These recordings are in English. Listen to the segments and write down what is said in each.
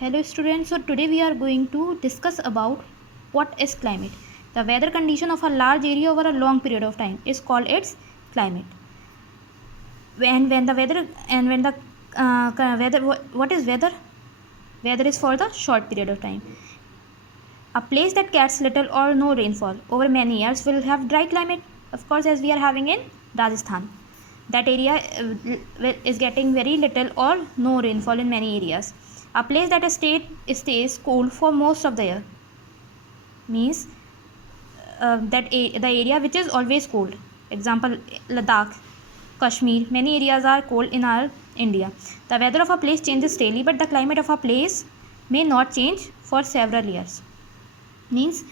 Hello students, so today we are going to discuss about what is climate. The weather condition of a large area over a long period of time is called its climate. When the weather and when the weather, what is weather? Weather is for the short period of time. A place that gets little or no rainfall over many years will have dry climate, of course, as we are having in Rajasthan. That area is getting very little or no rainfall in many areas. A place that stays cool for most of the year means the area which is always cold. Example, Ladakh, Kashmir. Many areas are cold in our India. The weather of a place changes daily, but the climate of a place may not change for several years. Means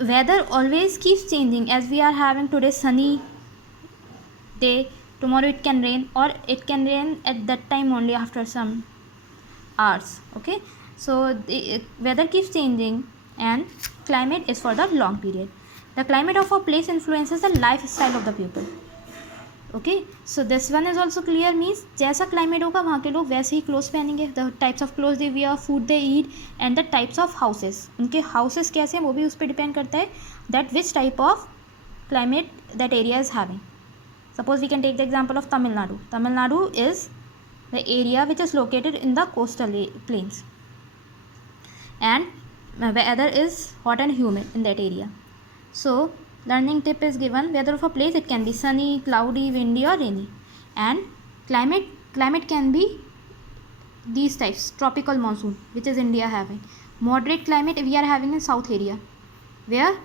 weather always keeps changing. As we are having today sunny day, tomorrow it can rain, or it can rain at that time only after some hours. Okay, so the weather keeps changing and climate is for the long period. The climate of a place influences the lifestyle of the people. Okay, so this one is also clear. Means जैसा climate होगा वहाँ के लोग वैसे ही clothes पहनेंगे. The types of clothes they wear, food they eat, and the types of houses. उनके houses कैसे हैं वो भी उस पर depend करता है that which type of climate that area is having. Suppose we can take the example of Tamil Nadu. Tamil Nadu is the area which is located in the coastal plains, and weather is hot and humid in that area. So learning tip is given. Weather of a place, it can be sunny, cloudy, windy or rainy. And climate can be these types. Tropical monsoon, which is India having. Moderate climate we are having in south area where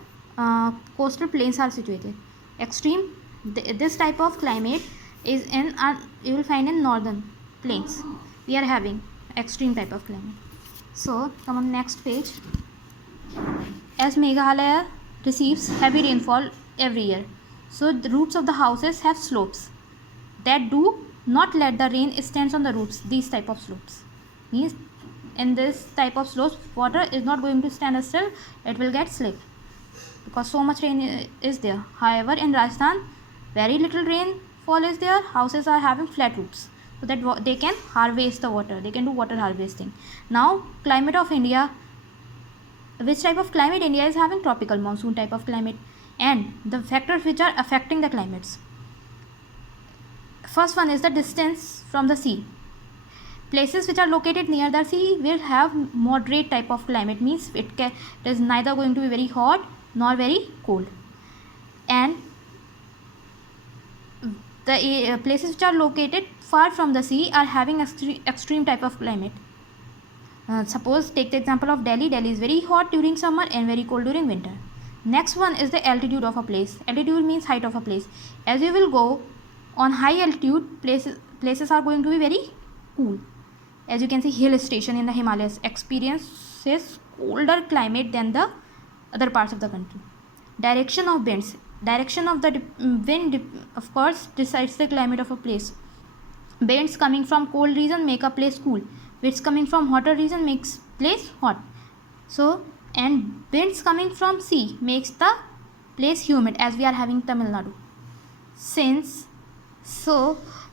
coastal plains are situated. Extreme, this type of climate is in you will find in northern plains. We are having extreme type of climate. So come on next page. As Meghalaya receives heavy rainfall every year, so the roofs of the houses have slopes that do not let the rain stands on the roofs. These type of slopes means in this type of slopes water is not going to stand still, it will get slip because so much rain is there. However, in Rajasthan very little rainfall is there. Houses are having flat roofs so that they can harvest the water, they can do water harvesting. Now climate of India, which type of climate India is having? Tropical monsoon type of climate. And the factors which are affecting the climates, first one is the distance from the sea. Places which are located near the sea will have moderate type of climate, means it is neither going to be very hot nor very cold. And the places which are located far from the sea are having extreme type of climate. Suppose take the example of Delhi. Delhi is very hot during summer and very cold during winter. Next one is the altitude of a place. Altitude means height of a place. As you will go on high altitude, places are going to be very cool. As you can see, hill station in the Himalayas experiences colder climate than the other parts of the country. Direction of winds. Direction of the wind, of course, decides the climate of a place. Winds coming from cold region make a place cool. Winds coming from hotter region makes place hot. So, and winds coming from sea makes the place humid, as we are having Tamil Nadu.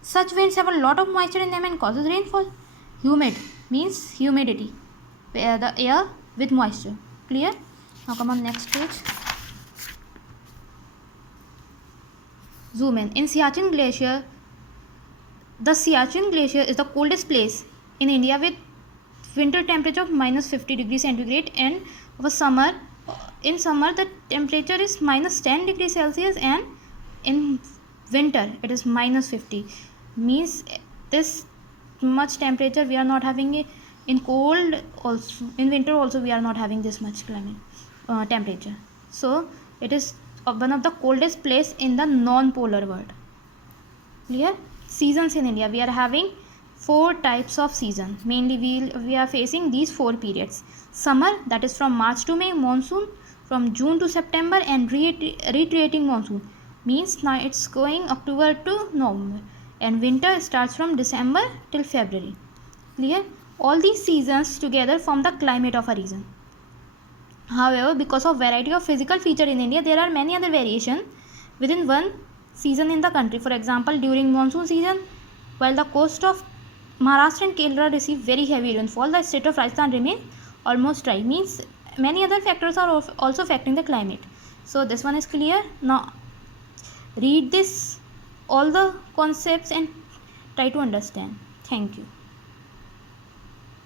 Such winds have a lot of moisture in them and causes rainfall. Humid means humidity, the air with moisture. Clear? Now come on next page. Zoom in. In Siachen Glacier, the Siachen Glacier is the coldest place in India with winter temperature of minus 50 degrees centigrade, and in summer the temperature is minus 10 degrees Celsius, and in winter it is minus 50. Means this much temperature we are not having in cold also. In winter also we are not having this much climate temperature. So it is one of the coldest place in the non-polar world. Clear? Seasons in India, we are having 4 types of season. Mainly we are facing these 4 periods. Summer, that is from March to May. Monsoon from June to September, and retreating monsoon means now it's going October to November, and winter starts from December till February. Clear? All these seasons together form the climate of a region. However, because of variety of physical feature in India, there are many other variations within one season in the country. For example, during monsoon season, while the coast of Maharashtra and Kerala receive very heavy rainfall. The state of Rajasthan remain almost dry. Means many other factors are also affecting the climate. So this one is clear. Now read this all the concepts and try to understand. Thank you.